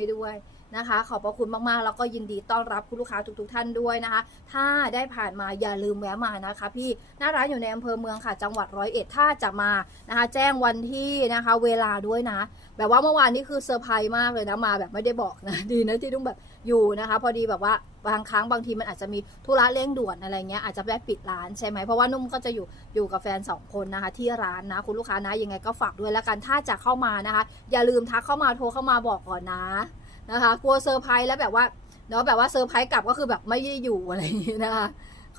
ให้ด้วยนะคะ ขอบพระคุณมากๆ แล้วก็ยินดีต้อนรับคุณลูกค้าทุกๆท่านด้วยนะคะ ถ้าได้ผ่านมาอย่าลืมแวะมานะคะ พี่หน้าร้านอยู่ในอำเภอเมืองค่ะ จังหวัดร้อยเอ็ดถ้าจะมานะคะ แจ้งวันที่นะคะ เวลาด้วยนะ แบบว่าเมื่อวานนี้คือเซอร์ไพรส์มากเลยนะมาแบบไม่ได้บอกนะดีนะที่ต้องแบบอยู่นะคะ พอดีแบบว่าบางครั้งบางทีมันอาจจะมีธุระเร่งด่วนอะไรเงี้ยอาจจะได้ปิดร้านใช่ไหมเพราะว่านุ่มก็จะอยู่อยู่กับแฟนสองคนนะคะ ที่ร้านนะ คุณลูกค้านะยังไงก็ฝากด้วยแล้วกันถ้าจะเข้ามานะคะ อย่าลืมทักเข้ามาโทรเข้ามาบอกก่อนนะนะคะ กลัวเซอร์ไพรส์แล้วแบบว่าเนาะแบบว่าเซอร์ไพรส์กลับก็คือแบบไม่ได้อยู่อะไรอย่างงี้นะคะ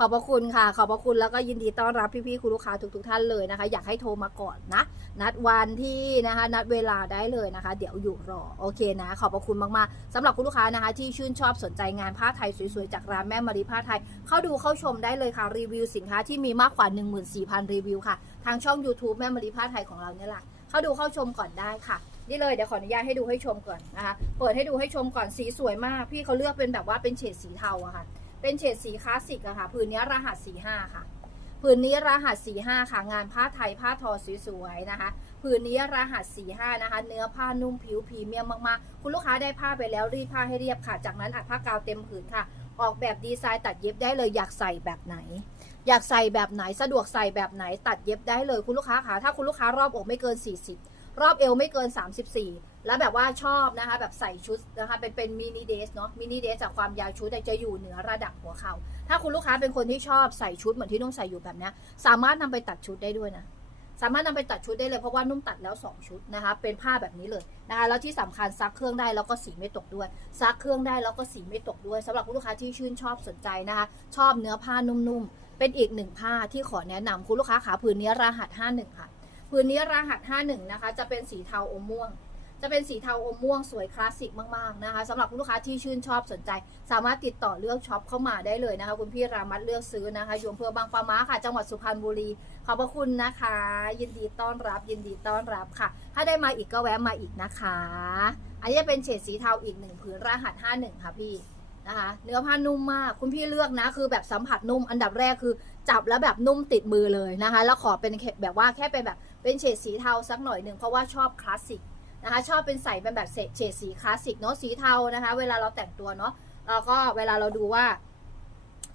อบพระคุณค่ะ ขอบพระคุณแล้วก็ยินดีต้อนรับพี่ๆคุณลูกค้าทุกๆท่านเลยนะคะ อยากให้โทรมาก่อนนะ นัดวันที่นะคะ นัดเวลาได้เลยนะคะ เดี๋ยวอยู่รอโอเคนะ ขอบพระคุณมากๆสำหรับคุณลูกค้านะคะ ที่ชื่นชอบสนใจงานผ้าไทยสวยๆจากร้านแม่มารีผ้าไทย เข้าดูเข้าชมได้เลยค่ะรีวิวสินค้าที่มีมากกว่า 14,000 รีวิวค่ะ ทางช่อง YouTube แม่มารีผ้าไทยของเราเนี่ยแหละเข้าดูเข้าชมก่อนได้ค่ะนี่เลยเดี๋ยวขออนุญาตให้ดูให้ชมก่อนนะคะ เปิดให้ดูให้ชมก่อนสีสวยมาก พี่เขาเลือกเป็นแบบว่าเป็นเฉดสีเทาอะค่ะ เป็นเฉดสีคลาสสิกอะค่ะ ผืนนี้รหัสสีห้าค่ะ ผืนนี้รหัสสีห้าค่ะ งานผ้าไทยผ้าทอสวยๆนะคะ ผืนนี้รหัสสีห้านะคะ เนื้อผ้านุ่มผิวพรีเมียมมากๆ คุณลูกค้าได้ผ้าไปแล้วรีดผ้าให้เรียบค่ะ จากนั้นอัดผ้ากาวเต็มผืนค่ะ ออกแบบดีไซน์ตัดเย็บได้เลยอยากใส่แบบไหน อยากใส่แบบไหนสะดวกใส่แบบไหนตัดเย็บได้เลยคุณลูกค้าค่ะ ถ้าคุณลูกค้ารอบอกไม่เกิน 40 รอบเอวไม่เกิน 34 แล้วแบบว่าชอบนะคะ แบบใส่ชุดนะคะ เป็นเป็นมินิเดสเนาะมินิเดสจากความยาวชุดจะอยู่เหนือระดับหัวเข่าถ้าคุณลูกค้าเป็นคนที่ชอบใส่ชุดเหมือนที่นุ่งใส่อยู่แบบนี้สามารถนำไปตัดชุดได้ด้วยนะสามารถนำไปตัดชุดได้เลยเพราะว่านุ่มตัดแล้ว 2 ชุดนะคะ เป็นผ้าแบบนี้เลยนะคะแล้วที่สำคัญซักเครื่องได้แล้วก็สีไม่ตกด้วย ซักเครื่องได้แล้วก็สีไม่ตกด้วยสำหรับคุณลูกค้าที่ชื่นชอบสนใจนะคะ ชอบเนื้อผ้านุ่มๆเป็นอีกหนึ่งผ้าที่ขอแนะนำคุณลูกค้าขาผืนนี้รหัส 51 ค่ะ ผืนนี้รหัส 51 นะคะ จะเป็นสีเทาอมม่วง จะเป็นสีเทาอมม่วงสวยคลาสสิกมากๆนะคะสำหรับคุณลูกค้าที่ชื่นชอบสนใจ สามารถติดต่อเลือกช็อปเข้ามาได้เลยนะคะ คุณพี่รามัดเลือกซื้อนะคะอยู่อำเภอบางปะม้าค่ะ จังหวัดสุพรรณบุรี ขอบพระคุณนะคะ ยินดีต้อนรับ ยินดีต้อนรับค่ะ ถ้าได้มาอีกก็แวะมาอีกนะคะ อันนี้เป็นเฉดสีเทาอีกหนึ่งผืนรหัส 51 ค่ะพี่นะคะเนื้อผ้านุ่มมากคุณพี่เลือกนะ คือแบบสัมผัสนุ่มอันดับแรกคือจับแล้วแบบนุ่มติดมือเลยนะคะ แล้วขอเป็นแบบว่าแค่เป็นแบบ เป็นเฉดสีเทาสักหน่อยหนึ่งเพราะว่าชอบคลาสสิกนะคะชอบเป็นใส่เป็นแบบเฉดสีคลาสสิกเนาะสีเทานะคะ เวลาเราแต่งตัวเนาะเราก็เวลาเราดูว่า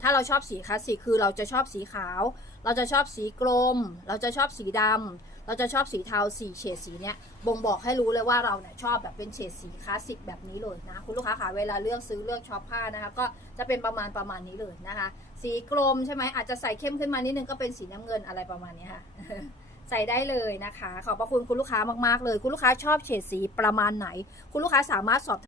ถ้าเราชอบสีคลาสสิกคือเราจะชอบสีขาว เราจะชอบสีกรมเราจะชอบสีดำเราจะชอบสีเทาสีเฉดสีเนี้ยบ่งบอกให้รู้เลยว่าเราเนี่ยชอบแบบเป็นเฉดสีคลาสสิกแบบนี้เลยนะคุณลูกค้าค่ะเวลาเลือกซื้อเลือกช็อปผ้านะคะก็จะเป็นประมาณประมาณนี้เลยนะคะ สีกรมใช่ไหมอาจจะใส่เข้มขึ้นมานิดนึงก็เป็นสีน้ำเงินอะไรประมาณนี้ค่ะ ใส่ได้เลยนะคะ ขอบพระคุณคุณลูกค้ามากๆเลย คุณลูกค้าชอบเฉดสีประมาณไหน คุณลูกค้าสามารถสอบ